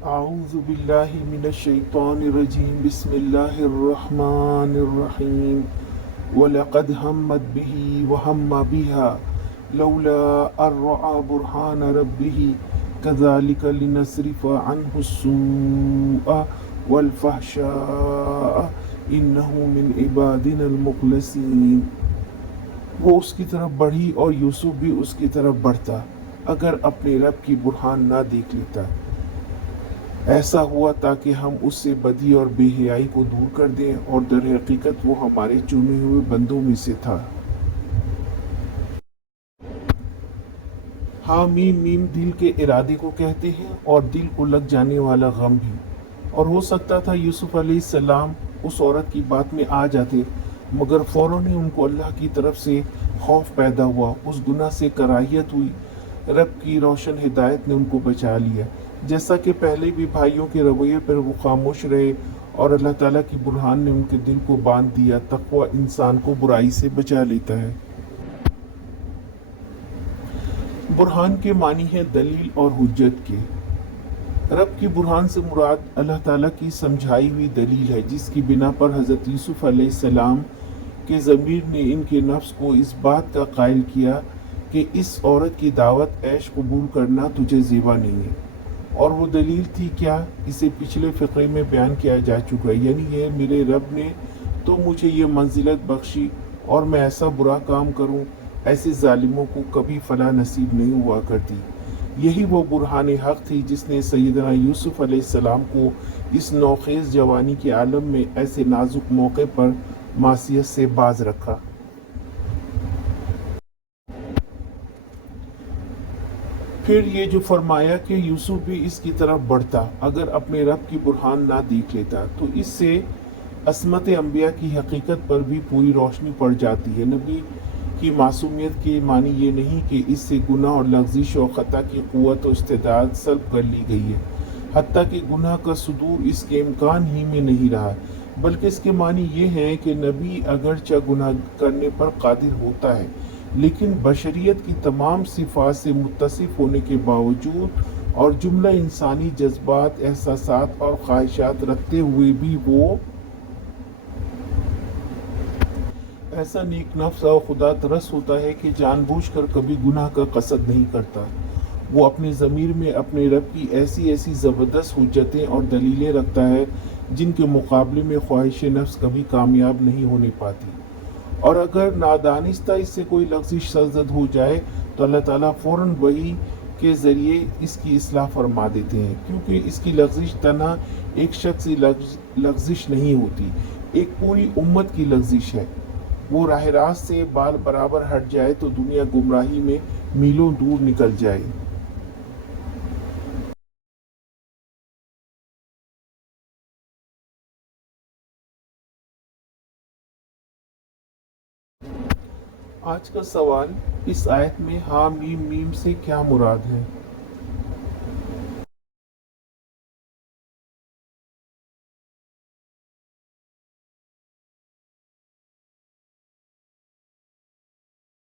أعوذ بالله من الشيطان الرجيم بسم الله الرحمن الرحيم ولقد همت به وهم بها لولا أن رأى برهان ربه كذلك لنصرف عنه السوء والفحشاء إنه من عبادنا المخلصين۔ وہ اس کی طرف بڑھی اور یوسف بھی اس کی طرف بڑھتا اگر اپنے رب کی برہان نہ دیکھ لیتا۔ ایسا ہوا تاکہ ہم اس سے بدی اور بے حیائی کو دور کر دیں، اور در حقیقت وہ ہمارے چنے ہوئے بندوں میں سے تھا۔ ہاں میم میم دل کے ارادے کو کہتے ہیں، اور دل کو لگ جانے والا غم بھی۔ اور ہو سکتا تھا یوسف علیہ السلام اس عورت کی بات میں آ جاتے، مگر فوراً ہی ان کو اللہ کی طرف سے خوف پیدا ہوا، اس گناہ سے کراہیت ہوئی۔ رب کی روشن ہدایت نے ان کو بچا لیا، جیسا کہ پہلے بھی بھائیوں کے رویے پر وہ خاموش رہے، اور اللہ تعالیٰ کی برہان نے ان کے دل کو باندھ دیا۔ تقوی انسان کو برائی سے بچا لیتا ہے۔ برہان کے معنی ہے دلیل اور حجت کے۔ رب کی برہان سے مراد اللہ تعالیٰ کی سمجھائی ہوئی دلیل ہے، جس کی بنا پر حضرت یوسف علیہ السلام کے ضمیر نے ان کے نفس کو اس بات کا قائل کیا کہ اس عورت کی دعوت عیش قبول کرنا تجھے زیبا نہیں ہے۔ اور وہ دلیل تھی کیا؟ اسے پچھلے فقرے میں بیان کیا جا چکا ہے، یعنی یہ میرے رب نے تو مجھے یہ منزلت بخشی، اور میں ایسا برا کام کروں، ایسے ظالموں کو کبھی فلاح نصیب نہیں ہوا کرتی۔ یہی وہ برہان حق تھی جس نے سیدنا یوسف علیہ السلام کو اس نوخیز جوانی کے عالم میں ایسے نازک موقع پر معصیت سے باز رکھا۔ پھر یہ جو فرمایا کہ یوسف بھی اس کی طرف بڑھتا اگر اپنے رب کی برہان نہ دیکھ لیتا، تو اس سے عصمت انبیاء کی حقیقت پر بھی پوری روشنی پڑ جاتی ہے۔ نبی کی معصومیت کے معنی یہ نہیں کہ اس سے گناہ اور لغزش اور خطا کی قوت و استعداد سلب کر لی گئی ہے، حتیٰ کہ گناہ کا صدور اس کے امکان ہی میں نہیں رہا، بلکہ اس کے معنی یہ ہے کہ نبی اگرچہ گناہ کرنے پر قادر ہوتا ہے، لیکن بشریت کی تمام صفات سے متصف ہونے کے باوجود اور جملہ انسانی جذبات، احساسات اور خواہشات رکھتے ہوئے بھی وہ ایسا نیک نفس اور خدا ترس ہوتا ہے کہ جان بوجھ کر کبھی گناہ کا قصد نہیں کرتا۔ وہ اپنے ضمیر میں اپنے رب کی ایسی زبردست حجتیں اور دلیلیں رکھتا ہے جن کے مقابلے میں خواہش نفس کبھی کامیاب نہیں ہونے پاتی، اور اگر نادانستہ اس سے کوئی لغزش سرزد ہو جائے تو اللہ تعالیٰ فوراً وحی کے ذریعے اس کی اصلاح فرما دیتے ہیں، کیونکہ اس کی لغزش تنہا ایک شخص کی لغزش نہیں ہوتی، ایک پوری امت کی لغزش ہے۔ وہ راہ راست سے بال برابر ہٹ جائے تو دنیا گمراہی میں میلوں دور نکل جائے۔ آج کا سوال، اس آیت میں ہاں میم میم سے کیا مراد ہے؟